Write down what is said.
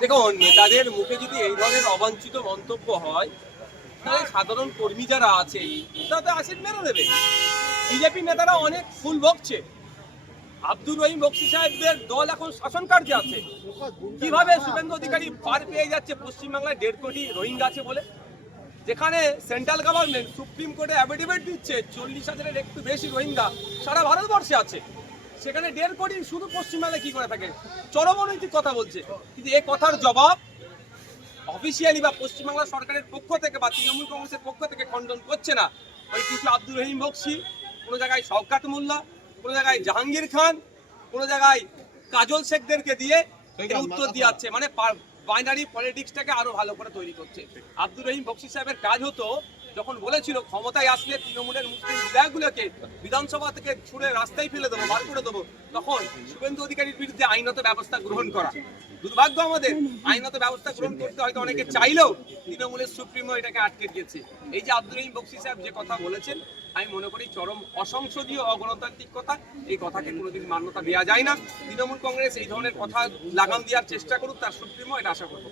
দেখুন নেতাদের মুখে যদি এই ধরনের অবাঞ্ছিত মন্তব্য হয়, তাহলে সাধারণ কর্মী যারা আছে তারা তো আসিড মেরে দেবে। বিজেপি নেতারা অনেক ফুল বকছে। আব্দুর রহিম বক্সি সাহেবদের দল এখন শাসন কার্যে আছে। কীভাবে শুভেন্দু অধিকারী পার পেয়ে যাচ্ছে পশ্চিমবাংলায় দেড় কোটি রোহিঙ্গা আছে বলে? যেখানে সেন্ট্রাল গভর্নমেন্ট সুপ্রিম কোর্টে অ্যাফিডেভিট দিচ্ছে চল্লিশ হাজারের একটু বেশি রোহিঙ্গা সারা ভারতবর্ষে আছে। সেখানে দেড় কোটি শুধু পশ্চিমবাংলায় কি করে থাকে? চরম অনৈতিক কথা বলছে। কিন্তু এ কথার জবাব অফিসিয়ালি বা পশ্চিমবাংলা সরকারের পক্ষ থেকে বা তৃণমূল কংগ্রেসের পক্ষ থেকে খণ্ডন করছে না। ওই কিছু আব্দুর রহিম বক্সি কোনো জায়গায় শওকাত মোল্লা কোনো জায়গায় জাহাঙ্গীর খান কোনো জায়গায় কাজল শেখদেরকে দিয়ে উত্তর দিয়ে মানে বাইনারি পলিটিক্সটাকে আরও ভালো করে তৈরি করছে। আব্দুর রহিম বক্সি সাহেবের কাজ হতো যখন বলেছিল, ক্ষমতায় আসলে তৃণমূলের মুসলিম বিধায়কগুলোকে বিধানসভা থেকে ছুড়ে রাস্তায় ফেলে দেবো, বার করে দেবো। তখন শুভেন্দু অধিকারীর বিরুদ্ধে আইনত ব্যবস্থা গ্রহণ করা। দুর্ভাগ্য আমাদের। আইনত ব্যবস্থা গ্রহণ করতে হয়তো অনেকে চাইলেও তৃণমূলের সুপ্রিমো এটাকে আটকে দিয়েছে। এই যে আব্দুল রহিম বক্সি সাহেব যে কথা বলেছেন, আমি মনে করি চরম অসংসদীয় অগণতান্ত্রিক কথা। এই কথাকে কোনোদিন মান্যতা দেওয়া যায় না। তৃণমূল কংগ্রেস এই ধরনের কথা লাগাম দেওয়ার চেষ্টা করুক, তার সুপ্রিমো, এটা আশা করব।